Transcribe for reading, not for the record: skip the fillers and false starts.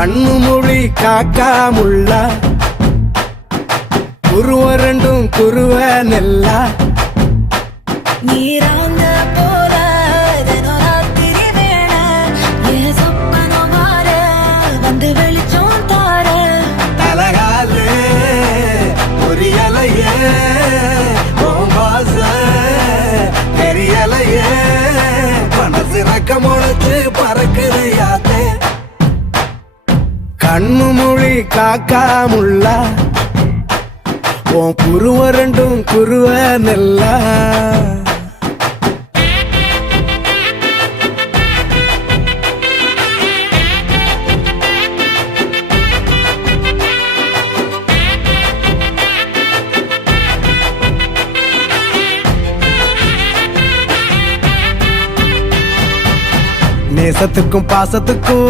கண்ணு மொழி காக்காமுள்ள குருவ ரெண்டும் குருவ நெல்லா நீராங்க போல தினராத்திரி வேள என் சொப்பனம் மாற வந்து வெளிச்சம் தார தலகாலு பொரியலையே ஓம்பாச தெரியலையே மனசு ரக்க முளைச்சு பறக்குதையாத்தே கண்ணு மொழி காக்காமுள்ள உன் குருவ ரெண்டும் குருவ நெல்லா நேசத்துக்கும் பாசத்துக்கும்